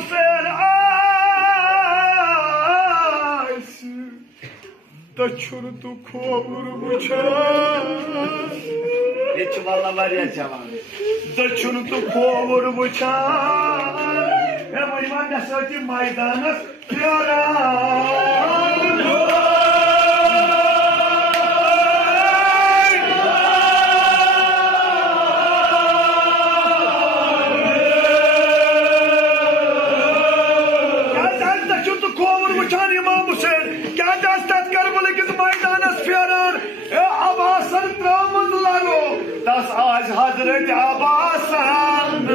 Hüseyin Aysi Daçurdu kovur bıçağı Hiç valla var ya cavan. Daçurdu kovur bıçağı Hem iman nesati maydanı yarar Das az Hazreti Abbas'ın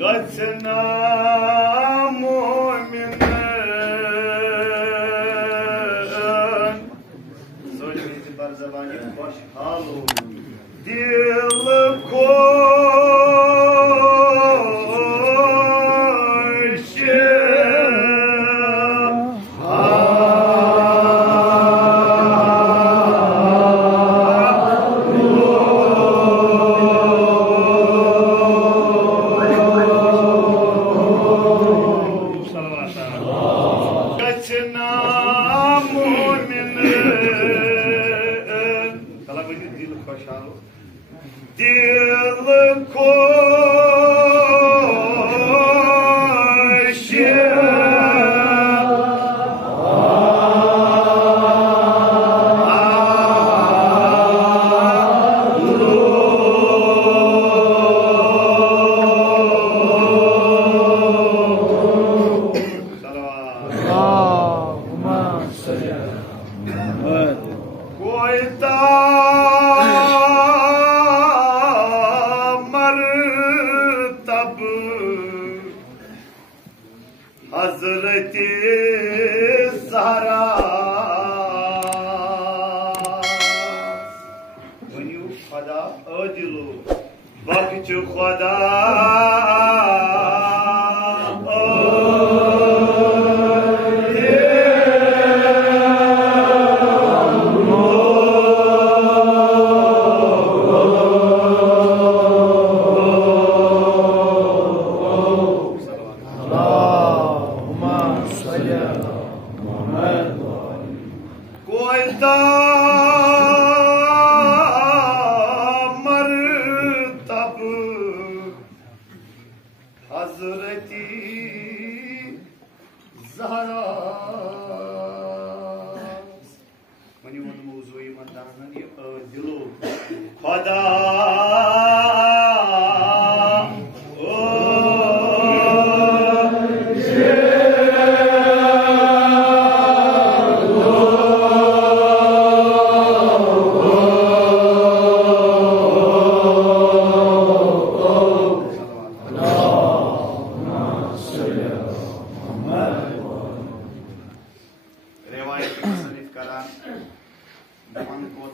Gatsena mu'minen Söylediğiniz bar zamanı hoş halu Dil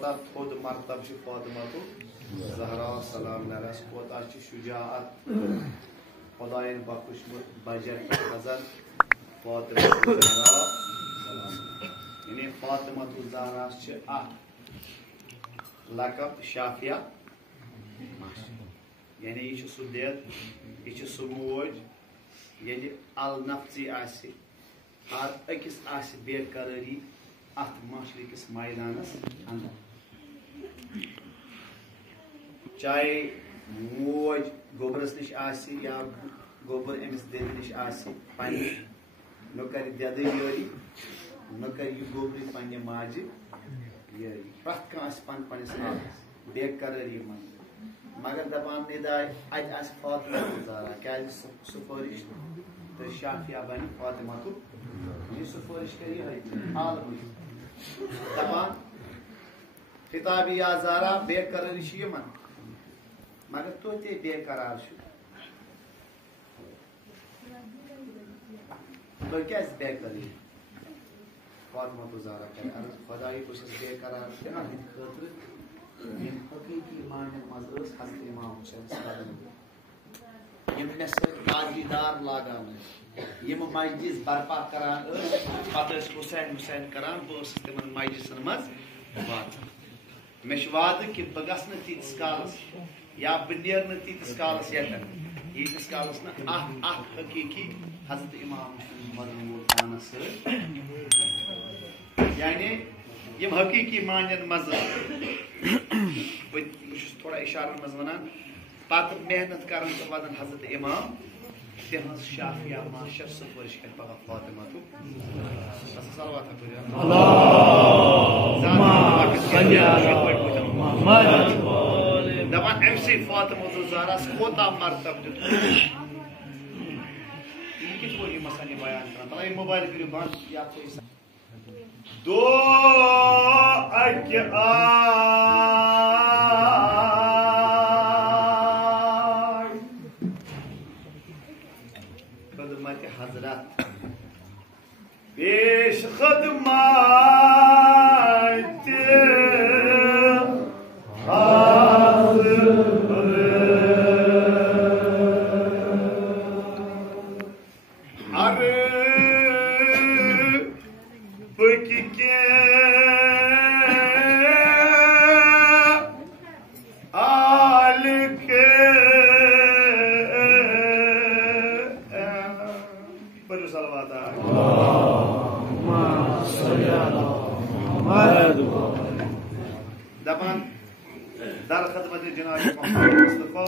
कोता थोद मर्तब फातिमा ज़हरा सलाम nurse कोता शुजाअत खुदायन बख्शमुत budget फजल फातिमा ज़हरा यानी फातिमा ज़हरा लकब शाफिया यानी यह सुदेद यह मोज ये अल नफ्सी हर अकिस बेकरारी अत माशरे किस मैदानस अंदर चाहे मोज गोबरस नश या गोबर अमिस दद नश पन्ने न कर दद योरी न कर यह गोबर पन्ने माजि योरी प्रत कह पन पन्निस बेकरारी मन मगर दपान निदाय अत फातिमा ज़हरा क्या सुफारिश तो शाफिया बन फातिमा सुफारिश करी हाल दपान खिताब या ज़हरा बेकरारी यमन मगर तो बेकरार तो क्या बेकरारी फातिमा ज़हरा कर अर्ज खुदाई बस बेकरार खतर हकीकी माने मजरस हज़रत इमाम हुसैन मे सदार लागान यम मस्जिद बर्पा करान पे हुसैन हुसैन करान बस तिम मस्जिदन मज वातान मे वाद कि बह गस तीस कालस या बह नेर तीस कालस यतन यीतिस कालस न हकीकी हज़रत इमाम मजमूल यानी यम हकीकी मानन मजहब थोड़ा इशारा मज वन पत मेहनत कर वदन हज़रत इमाम तिहज शाफिया माशर सुफारिश कर पगह फातिमा दपान अमसे फातिमा ज़हरा कोता मर्तब दित कित मसल बयान कर मोबाइल करो बंद या दो खदमत हजरत पेश खदमत दपान दर खदमत जनाब मुस्तफा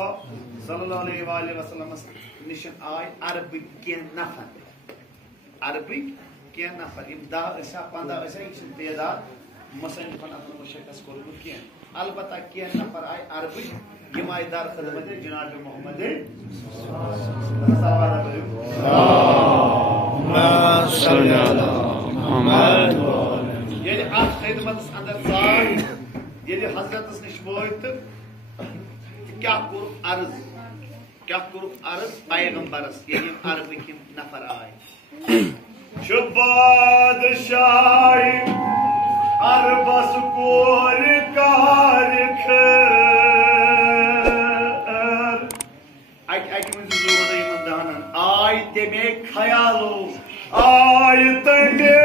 सल्लल्लाहु अलैहि वसल्लम निशन आय अरबिक के नफर यम 10 15 तेदाद मुसन्निफन अत मुशक्कस कोरमुत के अलबत्ता के नफर आय अरबिक यम आय दर खदमत जनाब मोहम्मद सल्लल्लाहु अलैहि ये आज खिदमत अंदर साल ये हजरत नश वोत क्या कुर अर्ज पैगंबरस ये अरबिक नफर आय बादशाह अरबस कोर कार आय तमे ख्यालो आय तमे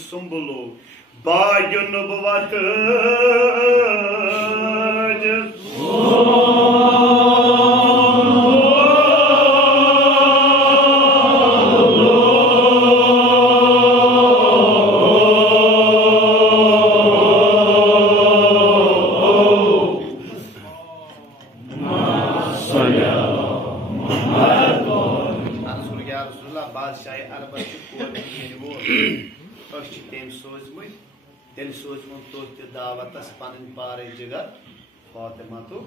सुम्बुलो बाग्यो नबुवत तेल सोचमो तो दावत पन पारे जगह फातिमा तो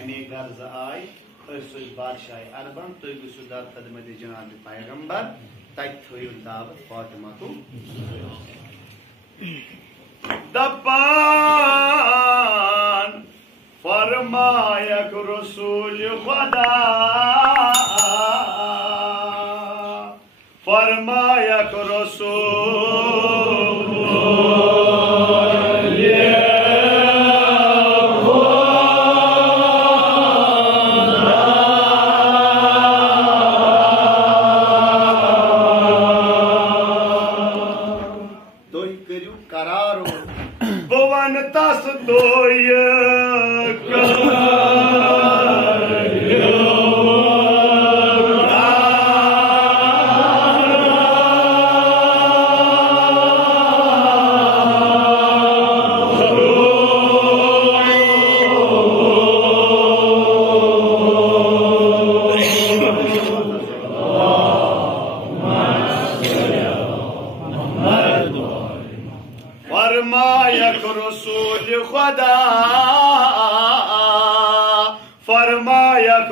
अमे गर्ज आय बादशाह अरबन तुम गो दर खदमत जनाब पैगम्बर तत थो दावत फातिमा तो दपान फरमायक रसूल खुदा फरमायक रसूल तस दोय फरमायक रसूल खुदा फरमायक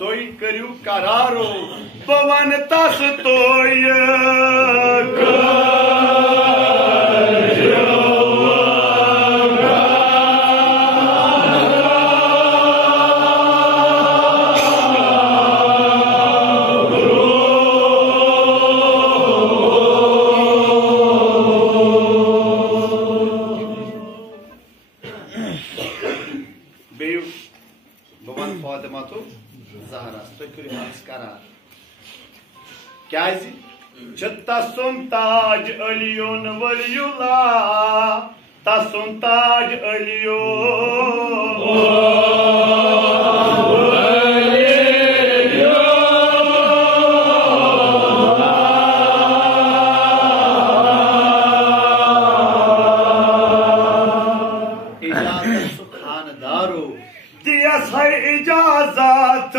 तुई करू करारो पवन तस तोय तसुन ताज अलियोन वलियुल्ला तसुन ताज अलियो खानदारो दिया है इजाजत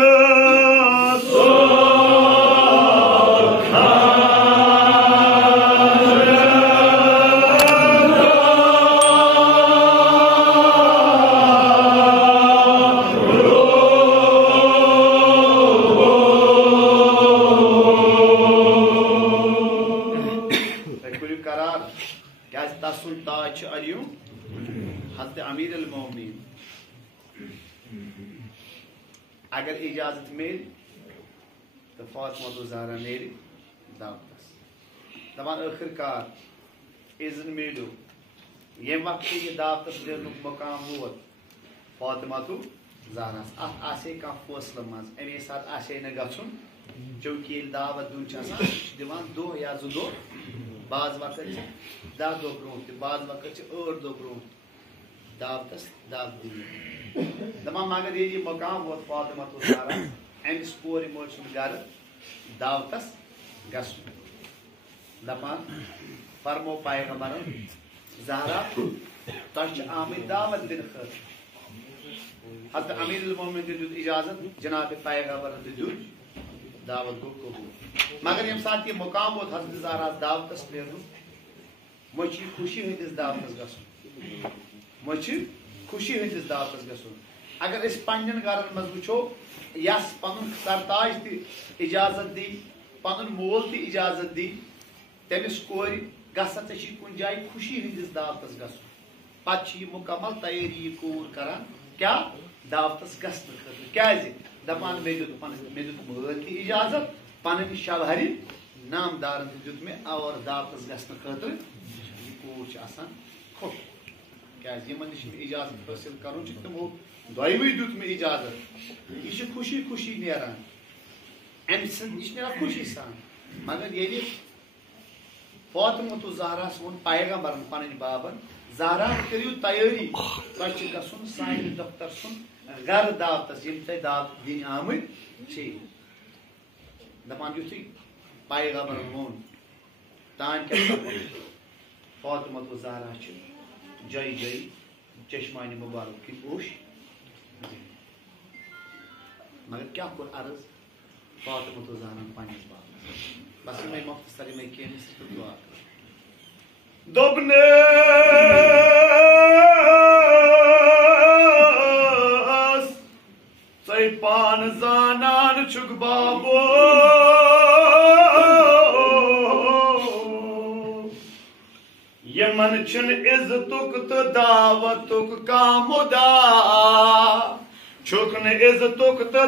अगर इजाजत मिल तो फातिमा तो ज़हरा नेरी दावतस दपान आखिरकार इज़्न मिलो ये वक्त ये दावतस दिनुक मकाम वोत फातिमा तो ज़हरा आसे का फैसला मज अमे साथ आसे न गछुन चूंकि दावत दुन दिवान दो या जु दो बाज वक्त 10 दो ब्रोह बाज वक्त 8 दो ब्रोह दावतस दावत दी दमा मगर ये मकाम वोत फातिमा तो ज़हरा अमिस कोर मोल गर दावतस गसन दपान फरमो पैगम्बर ज़हरा तह आमिद दावत दिन खत हज़रत अमीरुल मोमिनीन दुत इजाजत जनाब पैगम्बर दुत दावत गो कबूल मगर यम साथ ये मकाम वोत हज़रत ज़हरा दावतस नेरन मची खुशी हंदिस दावतस गसन मची खुशी हंदिस दावतस गसन अगर इस पन्न गरन मज वो यस पन सरताज ति इजाजत दी पन मोल ति इजाजत दी तमिस कोर गसा चे कुन जाय खुशी हंदिस दावतस गसन पत मुकम्मल तैयारी कोर करान क्या दावतस गसन खतर क्या दपान मे दुत मोल ति इजाजत पन शवहर नामदारन दुत मे और दावतस गसन खतर यह कूर खुश क्या निश इजाजत हासिल कर तमो दोवै दुत मे इजाजत यह खुशी खुशी नेरान अम सह खुशी सान मगर ये फातिमा ज़हरा वो पैगम्बरन पन बाबन ज़हरा करू तैयारी तुम गुन सान दफ्तर सुन गर दावतस यम तुम दावत दिन आमत दपान युथु पैगम्बर वोन तान क्या फातिमा ज़हरा जय जय चश्मान मुबारक की पोश मगर क्या कोर अर्ज फातिमा ज़हरा पन्निस बाबस बस मैं मुख्तसर में कह दुआ दोपने सै पान जानान छुक बाबो यमन छन इज्जतुक तो दावतुक का मुदा छुकन इज्जतुक तो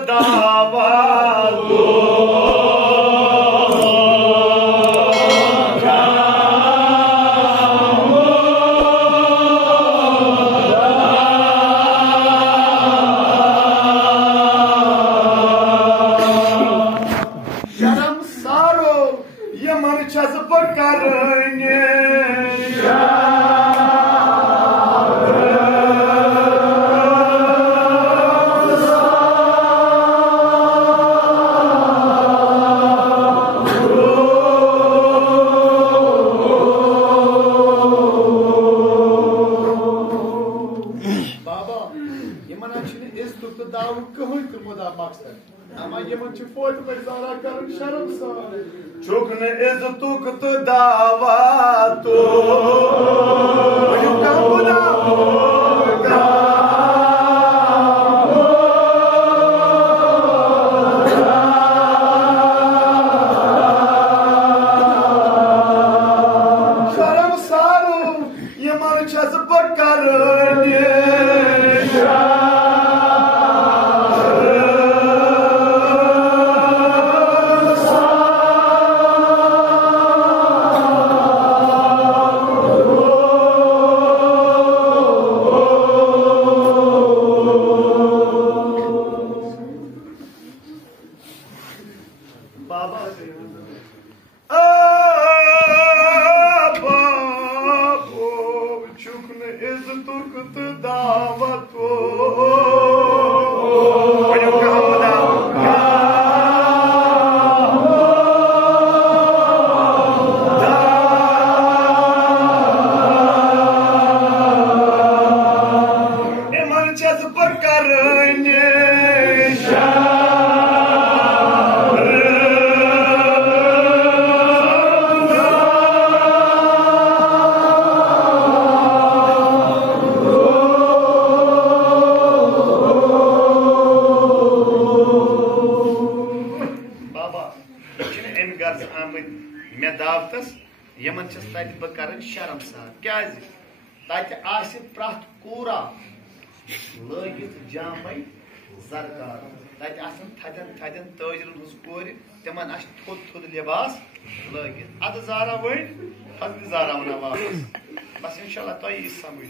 शर्म सारो यमन छस पकड़ने चुकन इज्जतुक तो दावतो शर्म सारो ये मन छस पकड़ने यमन बह शर्म सार क्या तत प्रथ कूरा लगित जामे जरदार तत थदन थदन तजरन हज कोर तिमन थोद थोद लिबास लगित अद ज़हरा वन हज ज़हरा वन वापस बस इंशाल्लाह तुम समझ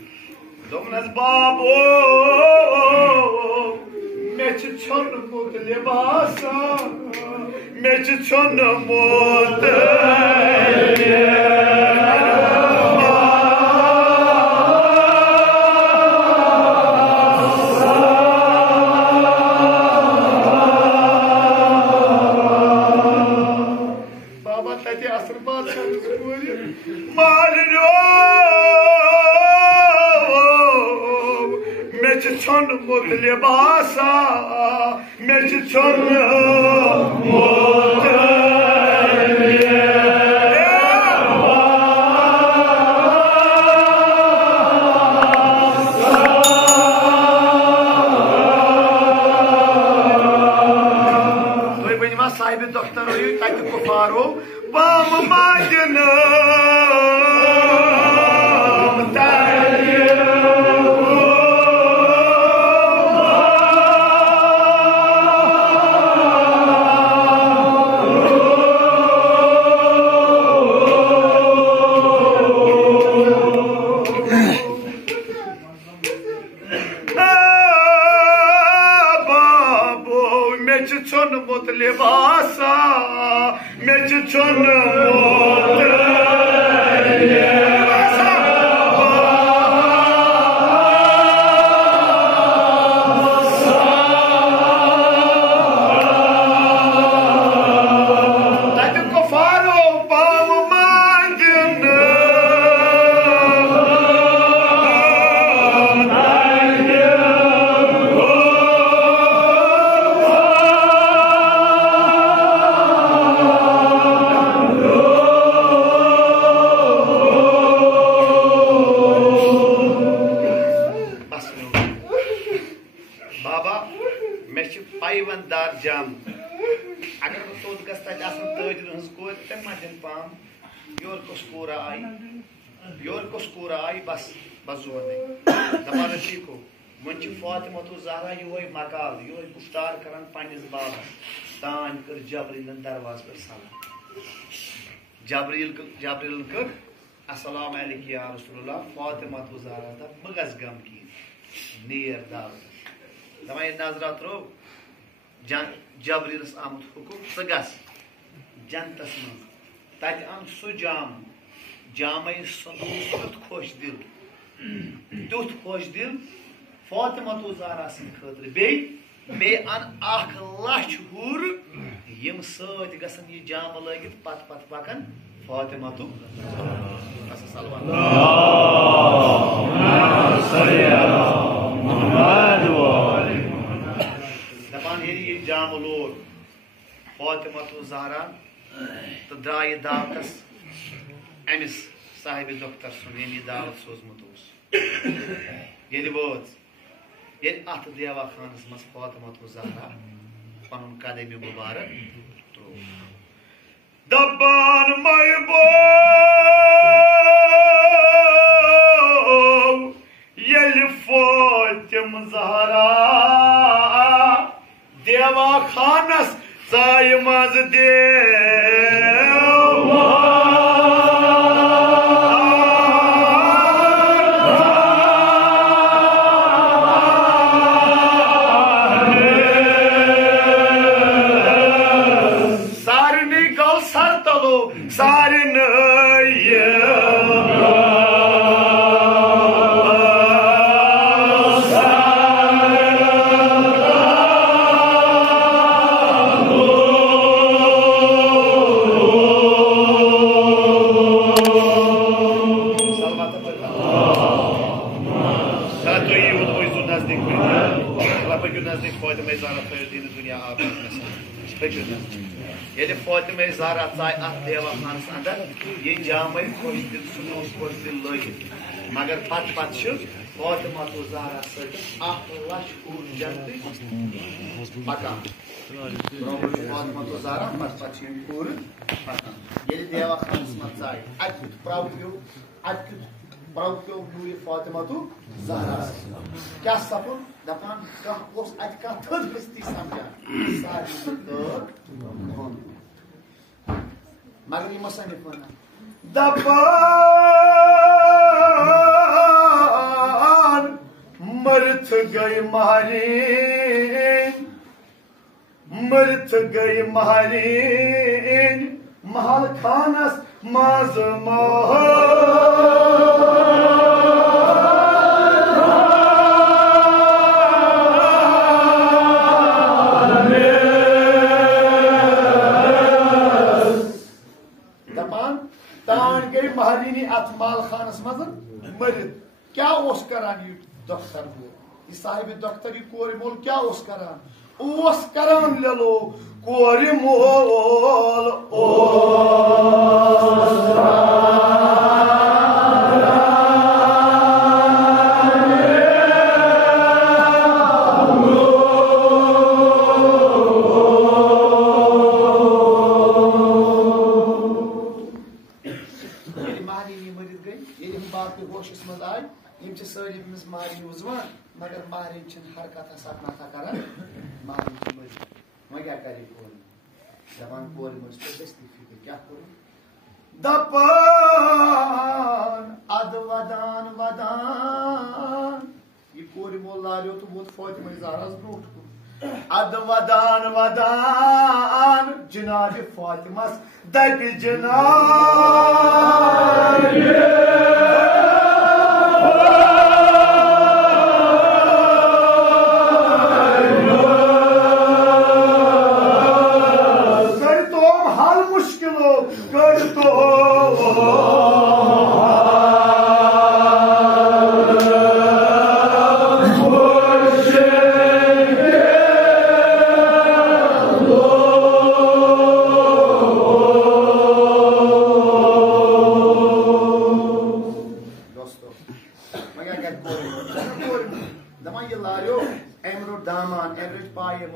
दोपन बाबो मे छोनमुत लिबास मे छोनमुत छोनमुत लिबासा मे छोनमुत तुम बनिमा साहिब दफ्तर तत कुफारो बाम माजन जबरील कर अस्सलाम अलैकुम या रसूलुल्लाह फातिमा तो ज़हरा दा मगस गम की नीर दावत दमा नजरा त्रो जबरील आमद हुकुम सगस जनतस मन तत आम सु जामे सुत खुश दिल तुथ खुश दिल फातिमा तो ज़हरा सिंद खतर बे अन 1 लाख हूर यम सत गसन ये जाम लगित पत पकन फातिमा तो दपान ये जाम लोग फातिमा तो ज़हरा तो द्राय दावतस अमिस साहिब डॉक्टर सुन ये दावत सोजमुत ये वोत ये अत देवा खानस मस फातिमा तो ज़हरा पनुन कदम मुबारक तो दबान महबो यल फातिम ज़हरा देवा खानस साय मज दे फातिमा ज़हरा चाय अत देवा खानस अंदर ये जामे खुश दिल सुनो खुश दिल लगित मगर पत फातिमा तो ज़हरा सत 1 लाख हूर जनत पकान फातिमा तो ज़हरा पत हूर पकान ये देवा खानस मत चाय अत प्राउक्यो नूर फातिमा तो ज़हरा क्या सपन दपान कह ओस अत का थद हस्ती समझा सारी तो मगर ये मसनिफ वना दपान मरथ गई महारीन महल खानस माज महारीनी अत माल खानस मज मरित क्या ओस करान ये डॉक्टर ये साहिब डॉक्टर ये कोर मोल क्या ओस करान लेलो कोर मोल मगर महारीन हरकत सपना था कर क्या करे जवान कोर फिक्र क्या करो दपान अद वदान ये कोर मोल लालो तो बहुत फातिमा ज़हरा ब्रोट अद वदान जनाब फातिमा दग जना कर तो हाल मुश्किलों कर तो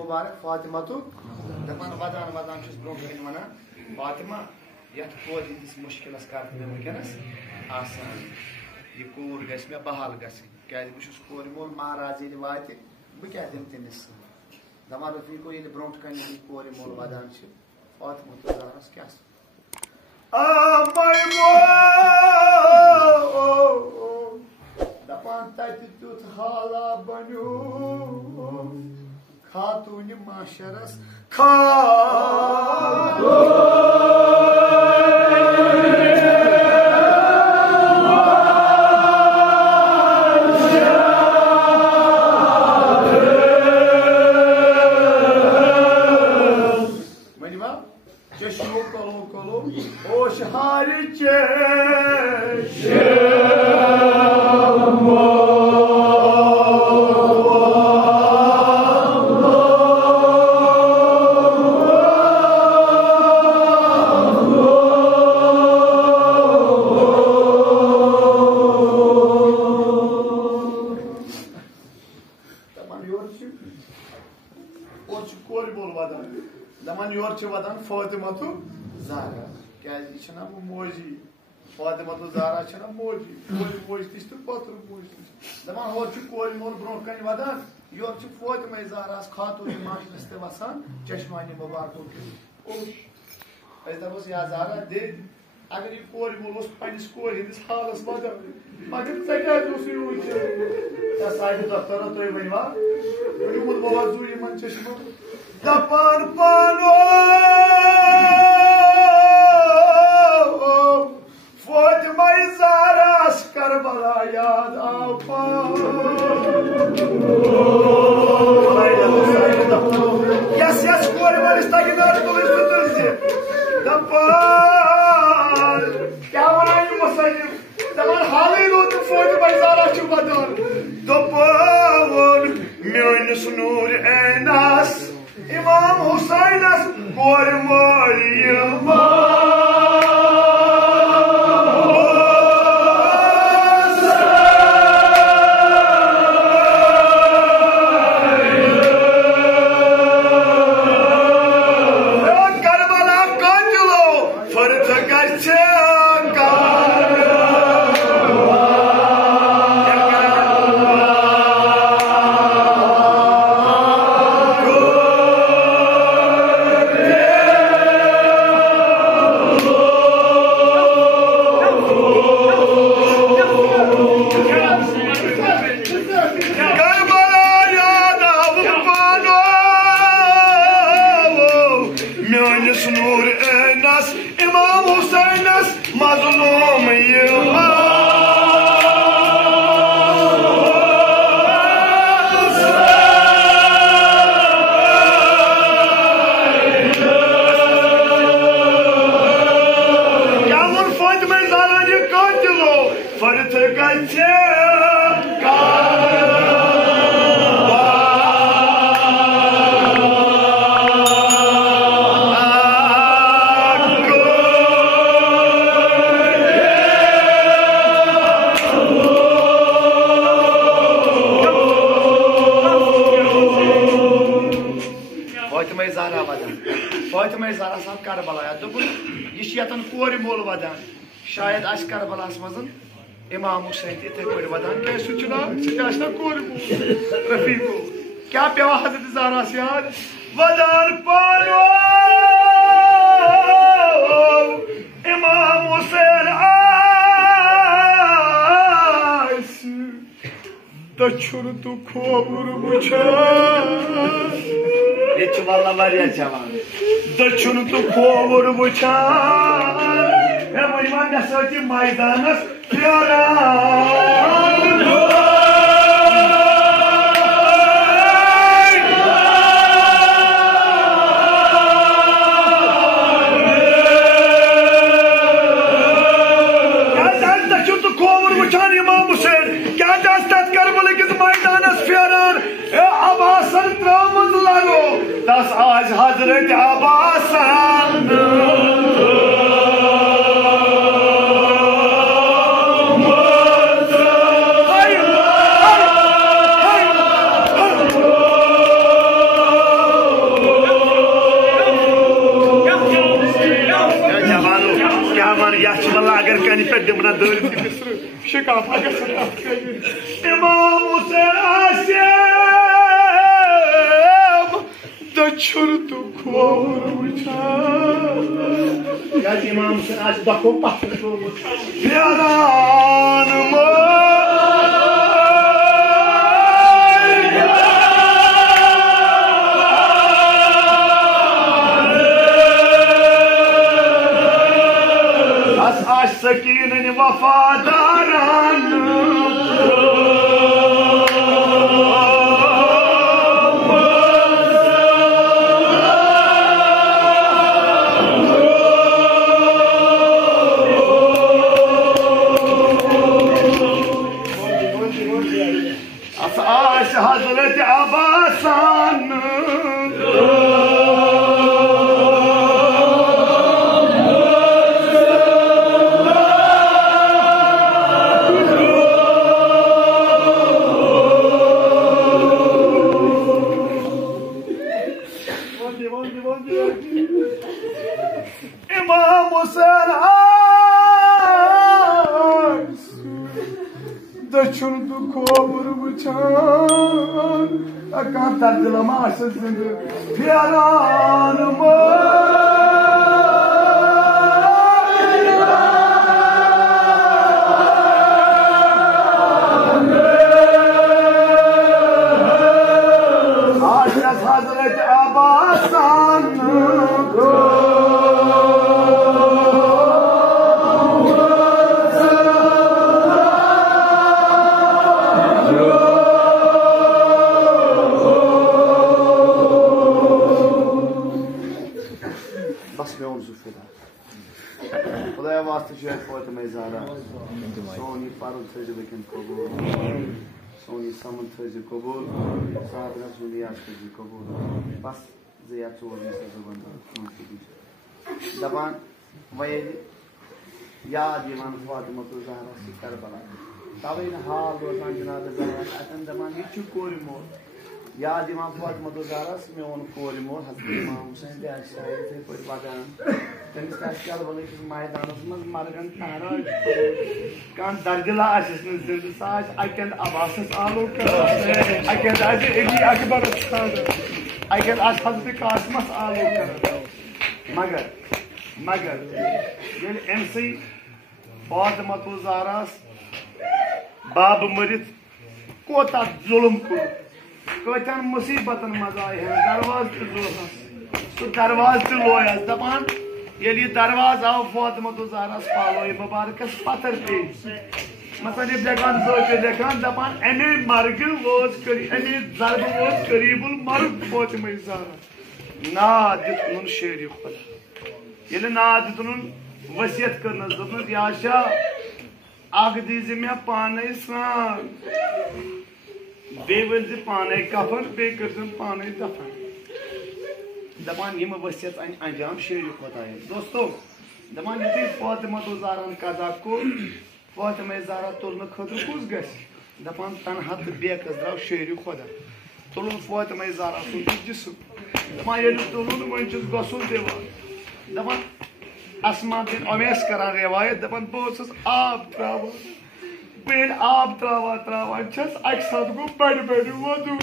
मुबारक फातिमा तो दपान वदान वदान ब्रोह कन वन फातिमा ये कोर हंदिस मुश्किल कर वनस आसान यह कूर गि मे बहाल क्या बहुत कोर मोल महाराज ये वात बह क्या दिन तमिस दपान रफीको ये ब्रोह कन कोर मोल वदान फातिमा तो जहरस क्या दपान तत तुथ हाला बनो खातून माशरस वनिमा चश्मो कलो कलो ओश हार वदान फातिमा तो ज़हरा क्या वो मोजी फातिमा तो ज़हरा मोजी मोज तिश तो पत्र मोज दपान हो कोर मोल ब्रोह कन वदान योर फातिमा ज़हरा खातून माशरस ते वसान चश्मानी मुबारक दपस या ज़हरा दे अगर यह कोर मोल पन्निस कोर हंदिस हालस वदान मगर क्या साहिब दफ्तर तुम वनवा वोनमुत बवजू इन चश्मो दपान पानो फातिमा ज़हरास करबला याद आओ यस यस कोर वलिस तगिदार तुलिस दपान क्या वना मुसलिम दपान हालै रोत फातिमा ज़हरा वदान दपान मेनिस नूर ऐनास इमाम हुसैनस कोर मालियमा करबला काटलो फर्थ गच्छे नूर ऐनस इमाम हुसैनस मज़लूम फातिमा ज़हरा ने काटलो फर्थ गच्छे फातिमा ज़हरा साहब करबला यह यतन कोर मोल वदान शायद आस करबलास मज इमाम हुसैन इथे पे वदान क्या सह कोर मोल रफीको क्या पेवा हजरत ज़हरा याद वदान पानो इमाम हुसैन आस तछुर तु खोबुर मुझे ये वाला वारिया जवान दक्षुण तो खोवर वुचान ए वयमान नसति मैदानस Das आज हजरत अब्बासन क्या मान याचमला अगर कहीं पे डिमना दौर शिकाफ इमाम हुसैन आसिम दक्षुण तो खोवर वुचान क्या इमाम हुसैन आज दखो पत्थर को यारान आज सकीन वफादारान आज हजरत अब्बासन इमाम हुसैन दक्षुण तो खोवर वुचान अकां तर्जुमा जिंद फेरान आज हजरत अब्बासन खुदा वास्ते शहद फातिमा ज़हरा सोनी फर्ज थजो वकन कबूल सोनी समन थजो कबूल साथ रसूलियात थजो कबूल बस ज़िया चोर में से जुबान दबान वये याद यमान फातिमा ज़हरा से करबला तवे न हाल रोजान जनाब ज़हरा अतन दबान ये छु कोरी मोर याद इमाम फातिमा ज़हरा में ओन कोरी मोर हज़रत इमाम हुसैन दे शायद से पर बगान तमिस करबला किस मैदानस मज मरगन तारा कान दर्दिला आसिस न जिंद साज अकन अब्बासस आलो कर अकन आज अली अकबर साज अकन आज हज़रत कासिमस आलो कर मगर ये एमसी फातिमा ज़हरा बाब मरित कोता जुल्म को कतन मुसीबतन मज आय दरवाज तो दरवाज तो लोयस दपान ये दरवाज आव फातिमा ज़हरा पालो मुबारकस पत्थर पे मतलब ये देखान सोचे देखान दपान अमे मर्ग वोज करी अमे जरब वोज करीबुल मर्ग फातिमा ज़हरा ना दितुन शेर खुदा ये ना दितुन वसियत करना दोपन या शाह आग दीजिए मैं पाने स्नान बेवल पाने कफन बे कर पाने दफन दपान यम वसियत अंजाम शेर खुदा दोस्तों दपान ये फातिमा ज़हरा कदा को फातिमा ज़हरा तुलन खतर कुस गस दपान तनहा तो बेकस द्राव शेर खुदा तुलन फातिमा ज़हरा सुन जिस्म दपान ये तुलन वन गसुन दिवान दपान असमा दिन अवेस करान रिवायत दपान बहुत आब त्रावा बेल आब त्रावा त्रावा छस अक्सर गो बड़ बड़ वदु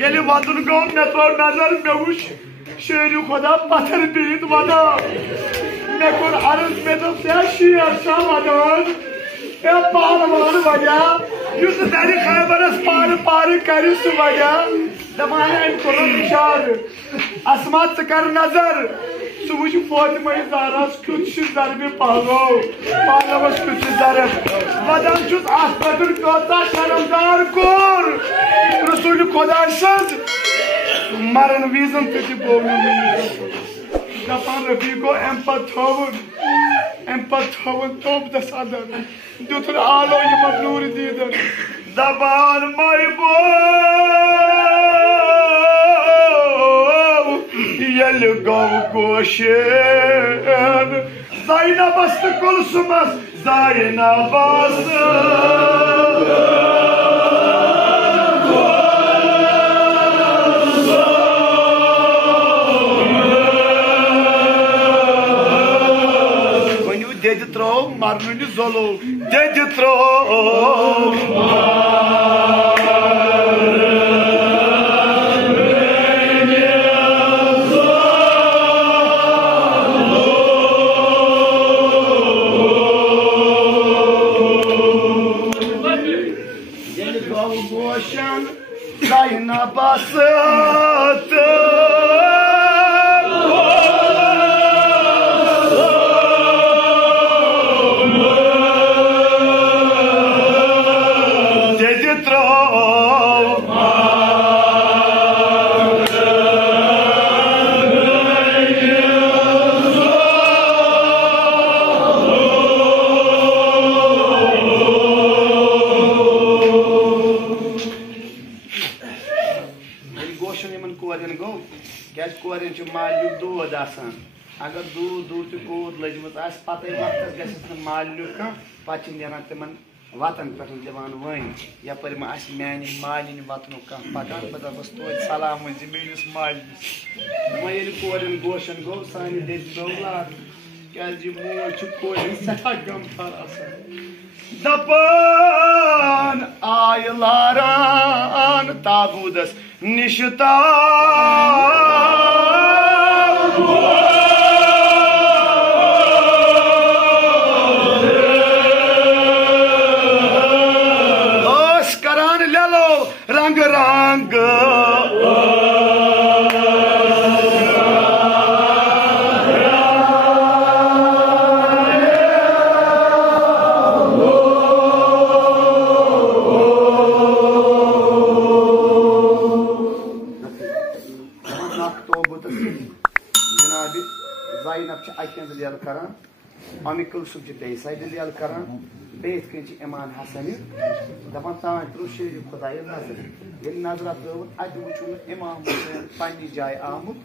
ये वदुन गो मे तो नजर मे वुश शेर खुदा पत्थर बीत वदा मे कोर अर्ज मे तो शेर शाह वदान ए पार मान वजा युस दरि खैबरस पार पार करिस वजा दपान इशार असमा कर नजर सह वो फातिमा ज़हरास कुछ जरबे पहलवस कुछ जरब वदान कता शर्मदार कोर रसूल खुदा सज मरन वीजन तक बोल दपान रफीको अम पे तोप दस अदर दुथुन आलो यमन नूर दीदन दपान माय बो यल गौ गोशन ज़ैनबस तो कुलसुमस ज़ैनबस वनु देद त्रो मरनु ज़ोलो देद त्रो ज़ैनबस माल्यु दोद आसान अगर दूर दूर तक कूद लजमत पत वक्त गस माल्यु कह पे नान तिम वतन पे दिवान वन यपर मान मालिन वतन कह पकान बह दपस तो सलाम वन मेस मालिस वह कोरन गोशन गो सान दज गो लाग क्या मोज कोरन सठा गमथार दपान आय लारान ताबूदस निशता करान ले लो रंग रंग ज़ैनब करान अमी कुलसुम बे साइड लेल करान बेथ कन इमान हसन दपान तान त्रो शेर खुदा नजर ये नजर त्रो अत वुचु इमाम हुसैन पन्नी जाय आमुत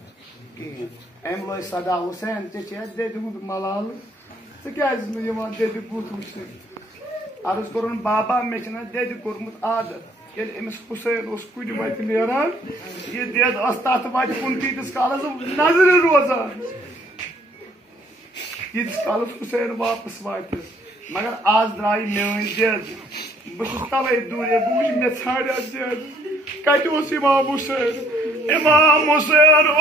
कहें अम लो सदा हुसैन दे हुंद मलाल क्या दे बुत वुच अर्ज कोरन बाबा मे दे कोरमुत आदत ये अमिस हुसैन कुन वत नेरान ये देद तथ वत कुन तीस कालस नजर रोजान यीस कालस हुसैन वापस वात मगर आज द्राय मेन देद बहुत तवे दूर बूझ मे छाड़ा देद कत इमाम हुसैन ओ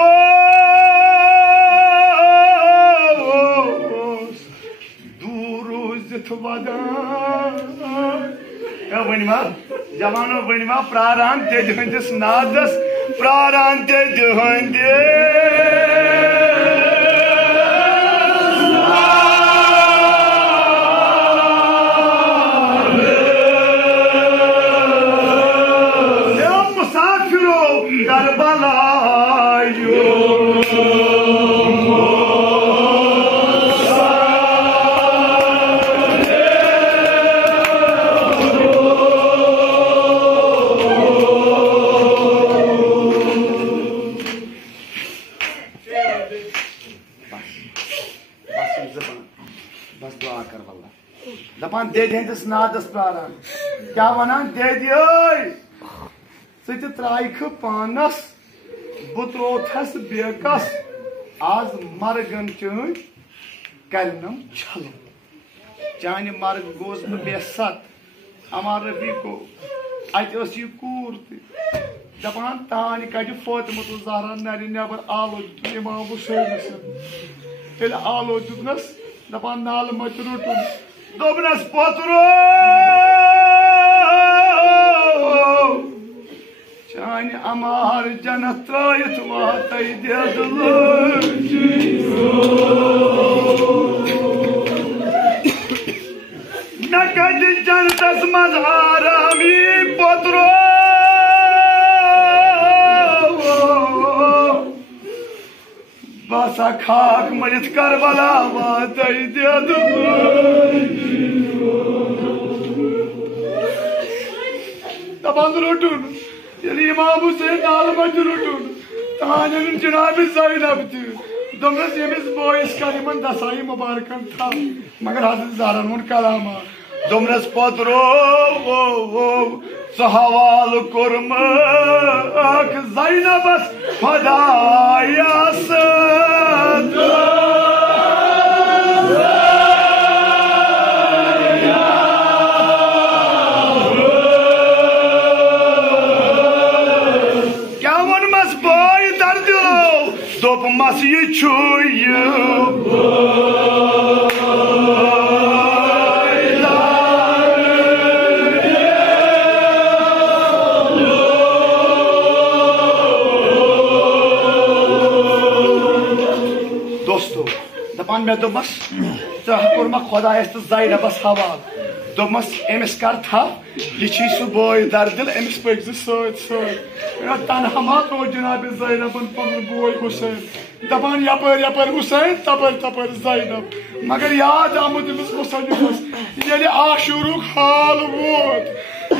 दूर रोजित वदान वनवा जवानो वनवा प्रारान देद हंदिस नादस प्रारान देद हंदे दपान दे हंदिस नादस प्रारान क्या वनान दे त्राइख पानस बह त्रोथस बेकस आज मरगन चन कलनम छल चान मर्ग गोस बेसत अमार रफी को अत यह कूर दपान तान कत फातिमा ज़हरा नर नबर आलो इमाम हुसैनस ये आलो दुनस दपान नाल मत routine दोपनस पोतरो Şani amar cennet trayet vahtay diyadılar. Ne kadar cennet esmaz arami potro. Basa khak majit Karbala vahtay diyadılar. Taban rotun. Yeli İmam Hüseyin almacı rotun. Tahanenin Cenab-ı Zeynep'ti. Domres yemiz boyes kaliman dasai mübarekan tha. Magar Hazret Zahran un kalama. Domres potro sahaval kurma ak Zeynep'as fadayasın. Dopmas yıçuyup Dostum, dapan me domas Zah kurma Khodayastı Zeynep'as haval Domas emis kar tha Yıçı su boy dardil emis pekzi soğut Tanhamat o Cenab-ı Zeynep'in panır boy Hüseyin Dapan yapar Hüseyin tapar Zeynep Magar yad amudimiz musalifas Yeli aşuruk hal vod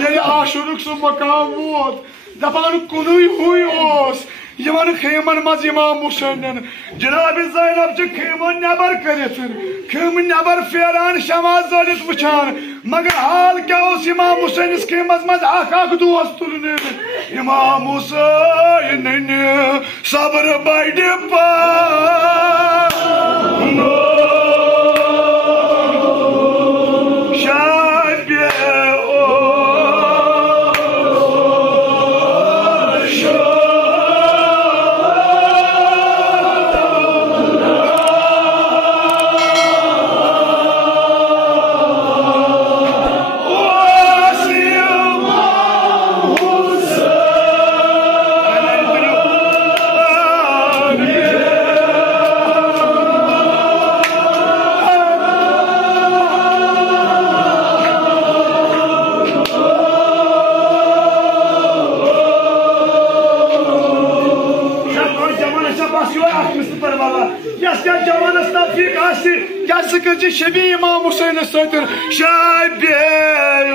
Yeli aşuruk su makam vod Dapan kunuy huy os Yaman khayman maz İmam Hüseyin'in Cenab-ı Zeynep'ci khayman neber karetin Khayman neber feran şamaz zalit bıçan Magar hal kya os İmam Hüseyin'iz khaymaz maz akak duastulun İmam Hüseyin'in sabır baydı pa Şabiye Sıkıcı şebi İmam Hüseyin'e söyledir. Şabiye